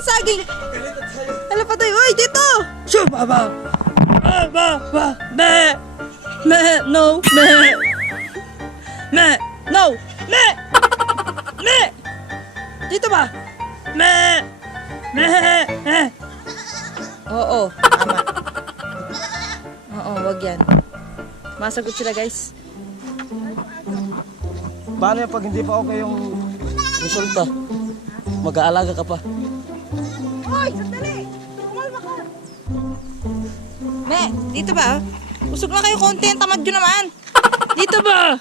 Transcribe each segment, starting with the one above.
yung saging. Hala pa tayo. Uy, dito! Sure, baba! Baba! Me! Me! No! Me! Me! No! Me! Me! Dito ba? Me! Me! Me! Oo, tama. Oo, wag yan. Masagot sila, guys. Paano yung pag hindi pa okay yung resulta? Mag-aalaga ka pa. Hoy, sandali! Tumalma ka! Me, dito ba? Usog na kayo konti, ang tamad nyo naman. Dito ba?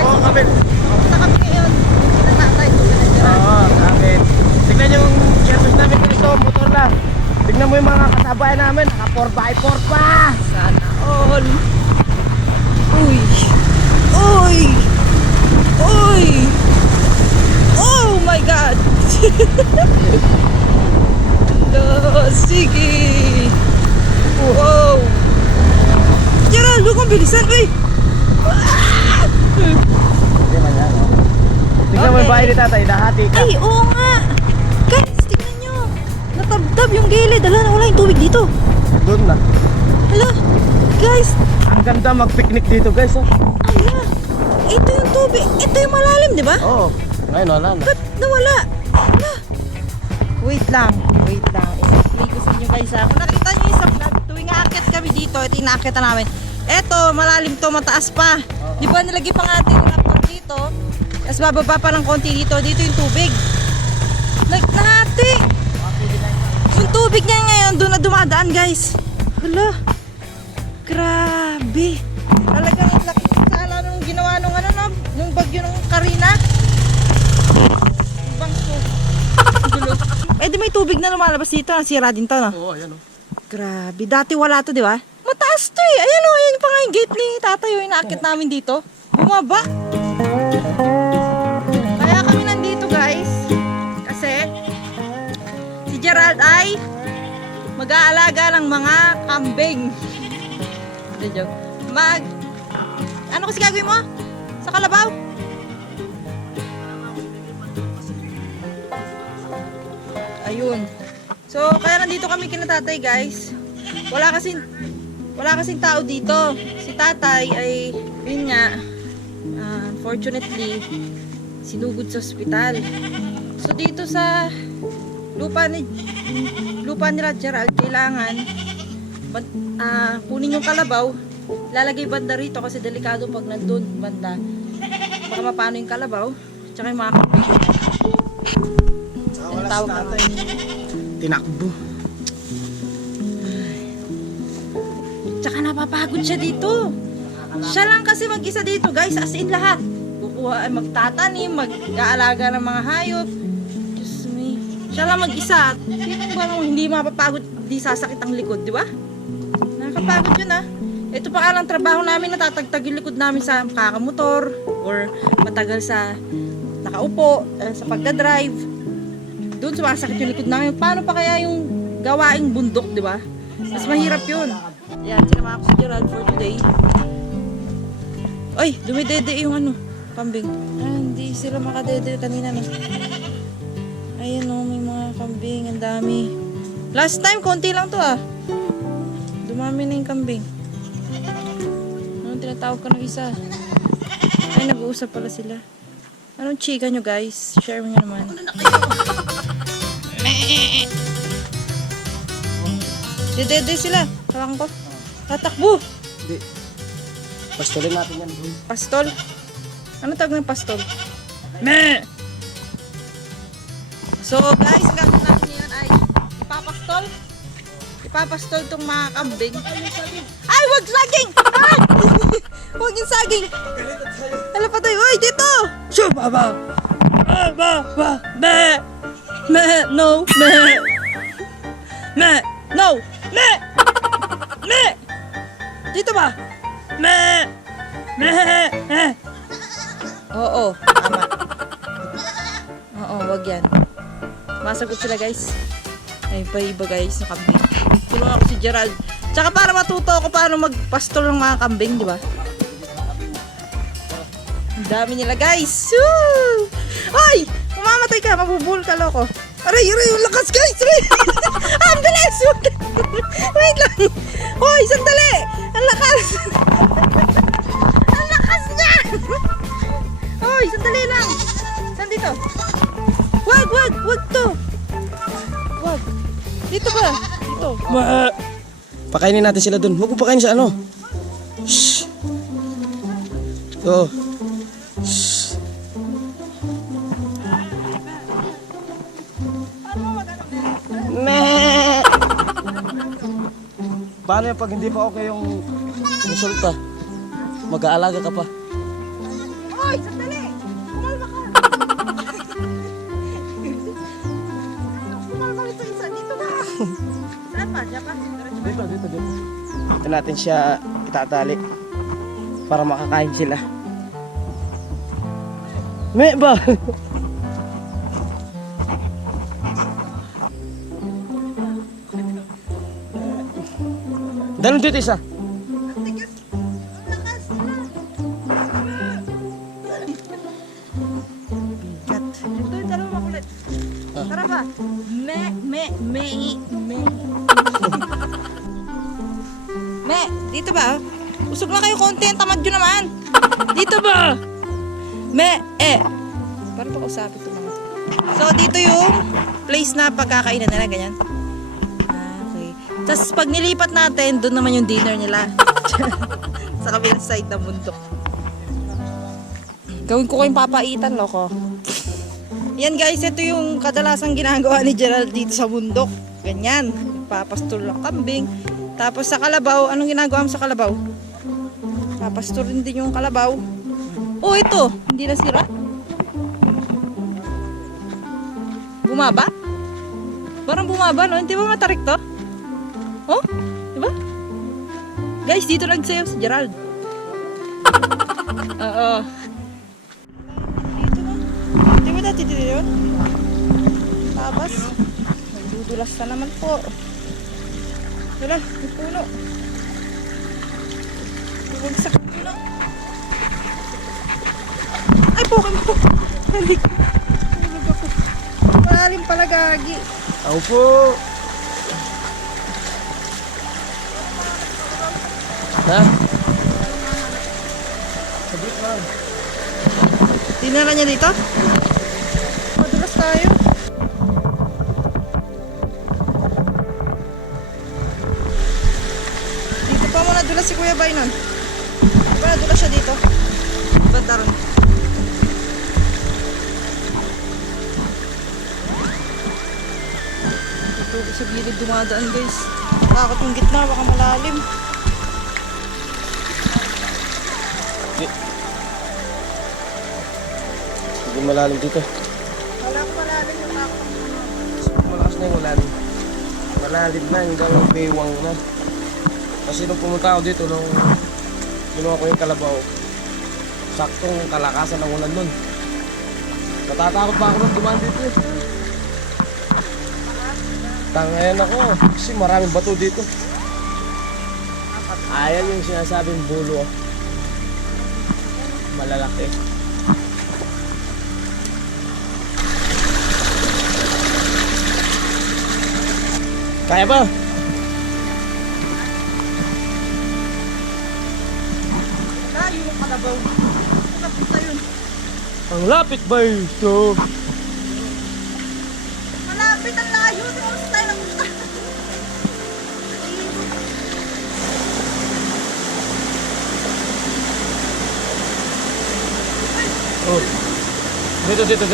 Oo, kapit. Punta kami ngayon. Natatay ko na Oo, kapit. Tignan yung Jesus namin dito, motor lang. Tignan mo yung mga kasabayan namin, naka 4x4 pa. Sana all. Uy! Uy! Uy! Oh my God! Sige! Wow! Gerald, huwag kong bilisan! Uy! Hindi man yan. Tignan mo yung bahay ni tatay, nahati ka. Ay, oo nga! Guys, tingnan nyo! Natabtab yung gilid. Ala, wala yung tubig dito. Doon na. Ala! Guys! Ang ganda mag-picnic dito guys. Oh. Ala! Ito yung tubig. Ito yung malalim, di ba? Oo, ngayon wala na. Ba't nawala? Ala! Wait lang. Wait lang. I-explain ko sa inyo guys ha. Kung nakita nyo yung sa vlog, tuwing aakyat kami dito, ito yung naakyatan namin. Eto, malalim to, mataas pa. Di ba nilagay pa nga ating raptor dito? Tapos bababa pa ng konti dito. Dito yung tubig. Nahati! Yung tubig niya ngayon, doon na dumadaan guys. Hala! Grabe! Talagang ang laki ng sala nung ginawa nung ano no? Nung bagyo ng Karina. Bangko. Gulo. Eh di may tubig na lumalabas dito. Nasira din to no? Oo, ayan oh. Grabe. Dati wala to di ba? Mataas to eh. Ayan o. Ayan pa nga yung gate ni tatay. Yung inaakit namin dito. Bumaba. Kaya kami nandito guys. Kasi si Gerald ay mag-aalaga ng mga kambing. Hindi joke. Ano kasi gagawin mo? Sa kalabaw? Ayun. So, kaya nandito kami kina tatay guys. Wala kasing tao dito. Si tatay ay, yun nga, unfortunately, sinugod sa ospital. So, dito sa lupa ni Gerald, kailangan kunin yung kalabaw, lalagay banda rito kasi delikado pag nandun banda. Baka mapano yung kalabaw, tsaka yung mga kapit. Wala si tawag tatay. Tinakbo. Tsaka napapagod siya dito. Siya lang kasi mag-isa dito guys, as in lahat. Magtatanim, mag-aalaga ng mga hayop. Diyos me. Siya lang mag-isa. Sino ba nung hindi mapapagod, di sasakit ang likod, di ba? Nakakapagod yun ah. Ito pa nga lang trabaho namin, natatagtag yung likod namin sa kakamotor or matagal sa nakaupo, sa pagdadrive. Doon sumasakit yung likod namin. Paano pa kaya yung gawaing bundok, di ba? Mas mahirap yun. Yan, sinama ako si Gerald for today. Ay, dumidede yung ano, kambing. Hindi sila makadede kanina no. Ayan o, may mga kambing, ang dami. Last time, konti lang to ah. Dumami na yung kambing. Anong tinatawag ka ng isa? Ay, nag-uusap pala sila. Anong chika nyo guys? Share mo nyo naman. Dede sila. Hawakan ko. Tatakbo. Hindi. Pastolin natin yan. Pastol. Ano tawag ng pastol? Me! So guys, ang gagawin natin ngayon ay ipapastol. Ipapastol tong mga kambing. Ay, wag saging! Ay! Wag yung saging! Hala pa tayo. Uy, dito! Sure, baba! Baba! Me! Me! No! Me! Me! No! Me! Me! Dito ba? Me! Me! Me! Oo, tama. Oo, wag yan. Masagot sila guys. Ay, pa iba guys, nakambing. Tulungan ako si Gerald. Tsaka para matuto ako paano magpastol ng mga kambing, di ba? Ang dami nila, guys. Woo! Ay! Mamamatay ka, mabubul ka, loko. Aray, ang lakas, guys! Aray! Ang bilis! Wait lang! Hoy, sandali! Ang lakas! Ang lakas niya! Hoy, sandali lang! Saan dito? Wag to! Wag! Dito ba? Dito. Pakainin natin sila dun. Huwag mo pakainin sa ano. Shh. Oo. Shh. Meh. Paano yung pag hindi pa okay yung resulta? Mag-aalaga ka pa. Hoy, sandali! Kumalma ka! Kumalma ito isa. Dito ba? Saan pa? Diyan pa? Dito. Ito natin siya itatali para makakain sila. Me ba? Dalon dito isa. Bigat. Ito yung dalawa makulit. Tara ba? Me. Me, dito ba? Usog na kayo konti, ang tamad nyo naman. Dito ba? Paano ba usapin ito mga? So, dito yung place na pagkakainan nila, ganyan. Okay. Tapos pag nilipat natin, doon naman yung dinner nila. Sa kabilang side ng bundok. Gawin ko kayong papaitan, loko. Yan guys, ito yung kadalasang ginagawa ni Gerald dito sa bundok. Ganyan. Papastol ng kambing. Tapos sa kalabaw, anong ginagawa mo sa kalabaw? Papastorin din yung kalabaw. Oh, ito. Hindi nasira. Bumaba? Parang bumaba, no? Hindi ba matarik to? Oh? Diba? Guys, dito nagsayaw si Gerald. Oo. Dito na. Di ba dati dito yun? Tapos, nagdudulas na naman po. Wala, may puno. Bumagsak yung puno. Ay, pokin mo. Halik. Hulog ako. Malalim pala, gagi. Ako po. Ha? Sabit lang. Dinala niya dito? Madulas tayo. Dito pa mo nadulas si Kuya Bay nun. Di ba nadulas siya dito? Banda ron. Dito ko sa gilid dumadaan guys. Takot yung gitna, baka malalim. Hindi malalim dito. Wala ko malalim yung takot. Malakas na yung malalim. Malalim na, hanggang baywang na. Kasi nung pumunta ako dito, nung ginawa ko yung kalabaw, saktong kalakasan ng ulan nun. Natatakot pa ako nung dumaan dito eh. Tangayan ako, kasi maraming bato dito. Ayan yung sinasabing bulo. Malalaki. Kaya ba? Layo yung kalabaw. Napunta yun. Ang lapit ba ito? Malapit ang layo. Di oras tayo napunta. Oh. Dito.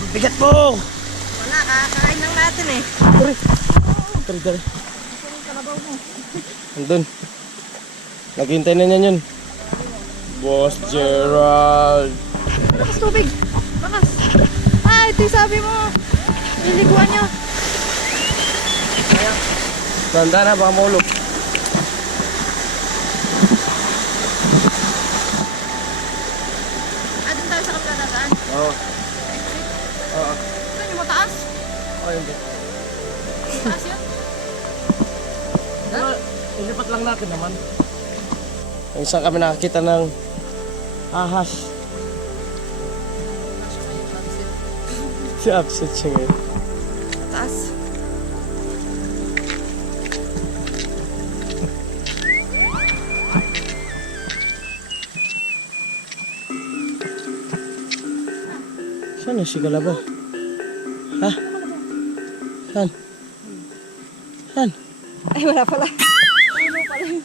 Ang bigat mo! Wala, kakakain lang natin eh. Tari. Ito yung kalabaw mo. Andun. Naghintay na niyan yun. Boss Gerald. Lakas tubig. Lakas. Ah, ito yung sabi mo. Liliguan nyo. Kaya, Tanda na, baka maulog. Doon tayo sa kabila dadaan. Oo. Oo. Ito yung mataas. Oh, hindi. Mataas yun. Ilipat lang natin naman. Yung isang kami nakakita ng ahas. Si upset siya ngayon. Mataas. Saan na si Kalabaw? Ha? Saan? Saan? Ay, wala pala. Ulo pala yun.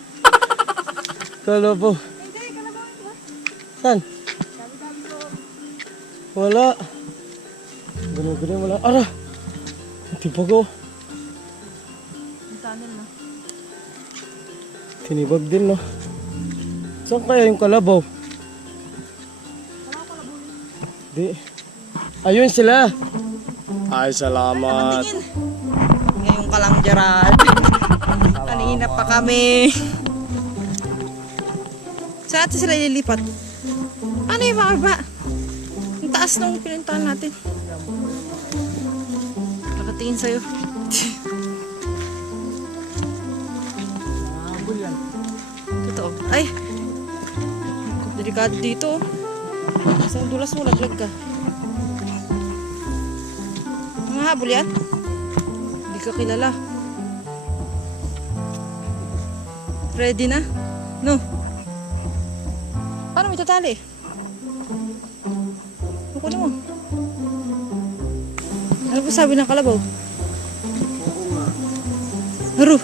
Kalabaw. Hindi, kalabaw ito. Saan? Sabi-sabi ko. Wala. Ganun-ganun wala. Ara! Tibag oh. Yung tunnel na. Tinibag din no. Saan kaya yung kalabaw? Wala ko kalabaw yun. Di. Ayun sila. Ay, salamat. Tingin. Ngayon ka lang, Gerald. Kanina pa kami. Saan natin sila ililipat? Ano yung mga ba? Ang taas nung pinuntahan natin. Nakatingin sa'yo. Habol yan. Totoo. Ay! Delikado dito. Isang dulas mo, laglag ka. Mga habol yan? Hindi ka kilala. Ready na? No? Paano mo itatali? Kukunin mo. Ano ba sabi ng kalabaw? Oo nga. Haro!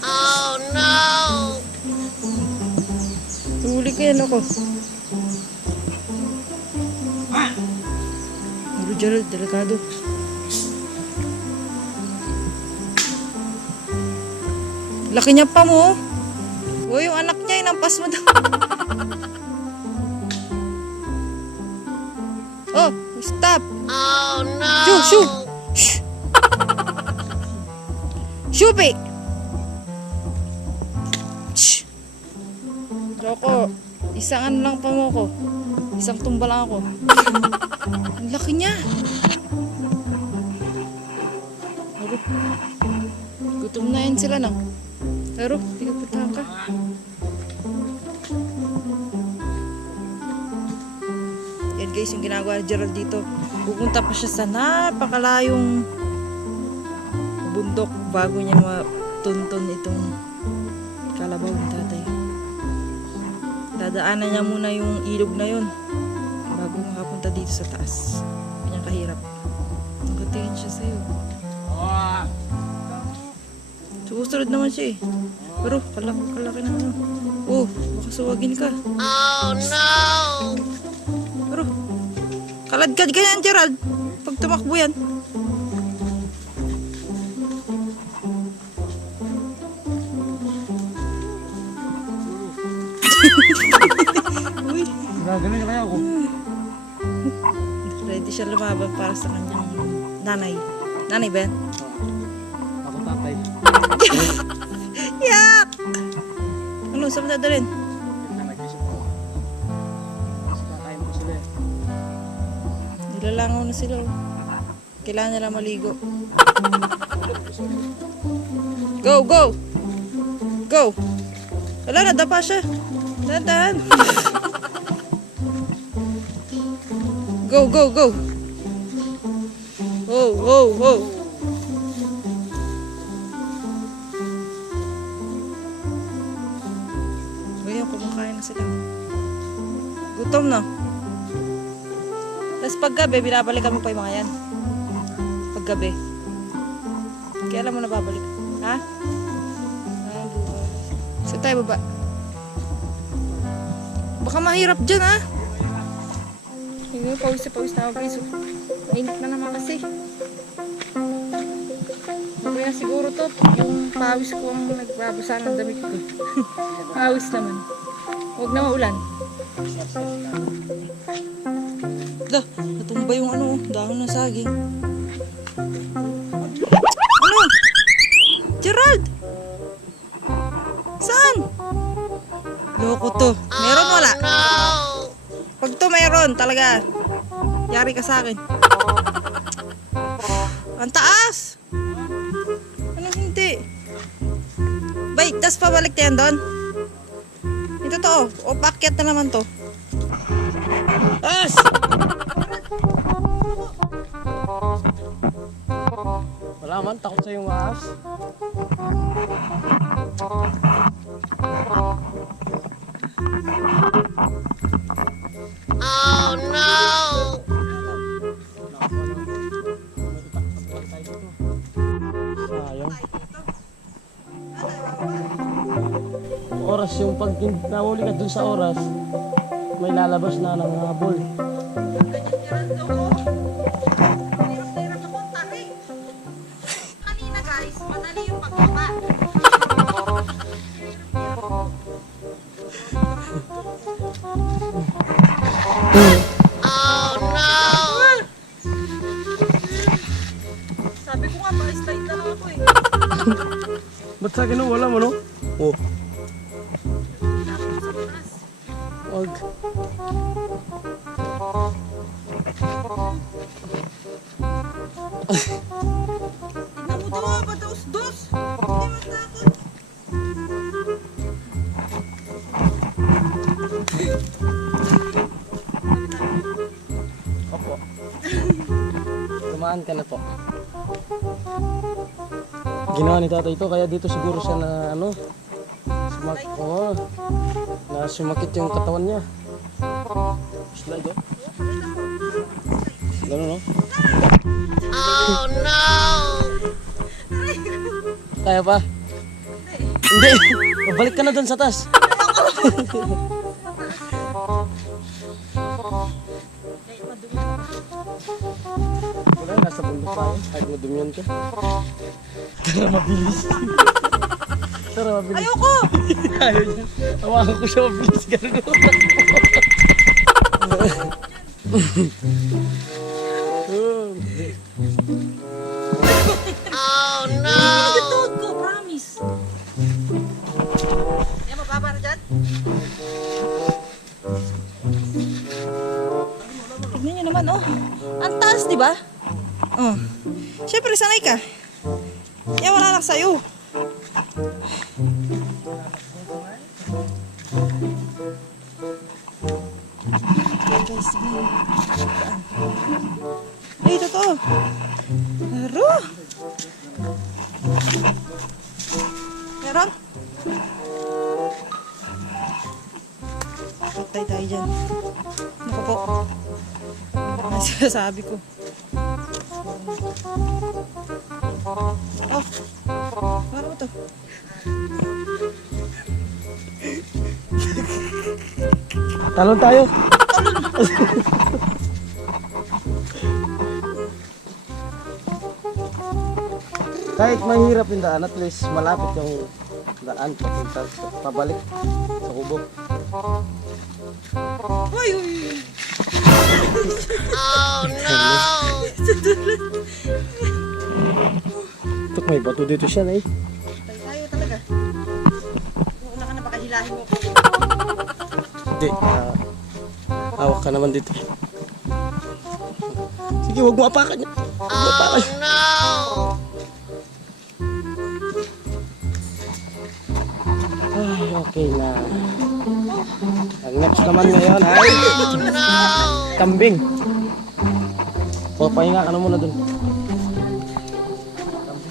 Oh no! Huli ko yan ako. Haro, Gerald, delikado. Laki niya pa mo. O, yung anak niya, inampas mo daw. Oh, stop. Oh no! Shoo, shoo. Shh. Shupi. Shh. Loko, isang ano lang pa mo ko. Isang tumba lang ako. Ang laki niya. Pero, gutom na yan sila na. Pero, pinapuntahan ka. Yan guys, yung ginagawa ni Gerald dito. Pupunta pa siya sa napakalayong bundok bago niya matunton itong kalabaw ng tatay. Dadaanan niya muna yung ilog na yun bago makapunta dito sa taas. Kanyang kahirap. Nagatingin siya sa'yo. Susunod naman siya eh. Pero kalaki na ano. Oh, baka suwagin ka. Oh no! Pero, kaladkad ka yan, Gerald. Pag tumakbo yan. Uy, Gagaling na kaya ako. ready siya lumaban para sa kanyang nanay. Nanay ba yan? Ako tatay. Yak! Ano, saan mo dadalhin? Nanagisip ako. Kasi kakain ko sila eh. Nilalangaw na sila. Oh. Kailangan nila maligo. Go, go! Go! Wala, nadapa siya. Dahan-dahan. Go, go, go! Oh, oh, oh! Ngayon, kumakain na sila. Gutom na. Tapos paggabi, binabalikan mo pa yung mga yan. Paggabi. Kailan mo na babalik? Ha? Saan tayo baba? Baka mahirap dyan, ha? Ayun, pawis na ako, guys. Mainit na naman kasi. Kaya siguro to, yung pawis ko ang nagbabasa ng damit ko. Pawis naman. Huwag na maulan. Dah, natumba yung ano, dahon ng saging. Ano? Gerald! talaga. Yari ka sa akin. Ang taas! Anong hindi? Bay, tas pabalik na yan doon. Ito to, o paakyat na naman to. As! Wala man, takot sa yung ahas. Oh no! Sayang. Oras yung pag nahuli ka dun sa oras, may lalabas na ng habol. Kanina guys, madali yung pagbaba. Oh no! Sabi ko nga, pa-slide na lang ako eh. Ba't sa akin wala mo, no? Oh. Wag. Tignan mo doon, padaos-dos. Hindi matakot. Opo. Tumaan ka na po. Ginawa ni tatay ito, kaya dito siguro siya na ano, na sumakit yung katawan niya. Slide oh. Ganun no? Oh no! Kaya pa? Hindi! Balik ka na dun sa taas. Wala, nasa bundok pa yun. Kahit madumyan ka. Tara mabilis. Tara mabilis. Ayoko! Ayaw niya. Hawakan ko siya mabilis. Ganun ako. Oh no! Nagatuod ko, promise. Yan, mababa na dyan. Tignan nyo naman, oh. Ang taas, di ba? Oh. Siyempre, sanay ka. Yan, wala lang sa'yo. Guys, tignan nyo. Ay, totoo. Laro. Meron? Patay tayo dyan. Naku po. Ano sinasabi ko? Oh. Ano ba ito? Talon tayo. Kahit mahirap yung daan, at least malapit yung daan papunta pabalik sa kubo. Uy, uy, uy. Oh no! Tuk, may bato dito siya na eh. Patay tayo talaga. Una ka na baka hilahin mo. Hindi, hawak ka naman dito. Sige, huwag mo apakan niya. Huwag mo apakan. Oh no! Ay, okay na. Ang next naman ngayon ay Oh no! kambing. O, pahinga ka na muna dun.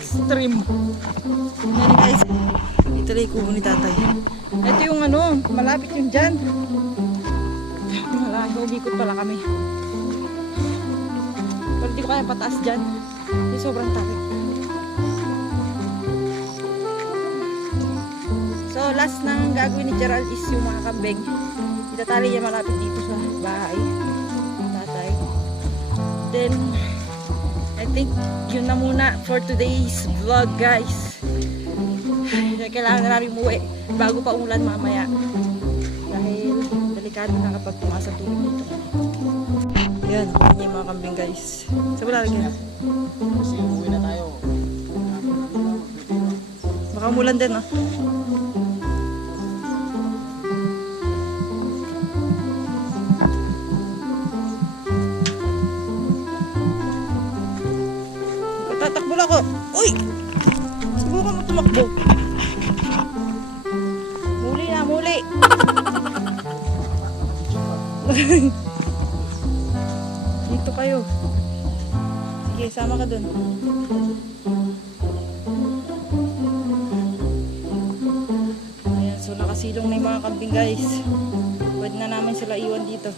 Stream. Yan guys. Ito lang yung kubo ni tatay. Ito yung ano, malapit yung dyan. Wala, umikot pala kami. Pero di ko kaya pataas dyan. Hindi sobrang takot. So last nang gagawin ni Gerald is yung mga kambing. Itatali niya malapit dito sa bahay ng tatay. Then I think yun na muna for today's vlog guys. Kailangan na namin umuwi bago pa umulan mamaya. Dahil delikado na kapag pumasa tubig dito. Ayan, nakuha niya yung mga kambing guys. Sa wala lagi. Kasi uwi na tayo. Baka umulan din ah. ako. Uy! Subukan mo tumakbo. Muli na, muli. Dito kayo. Sige, sama ka dun. Ayan, so nakasilong na yung mga kambing guys. Pwede na namin sila iwan dito.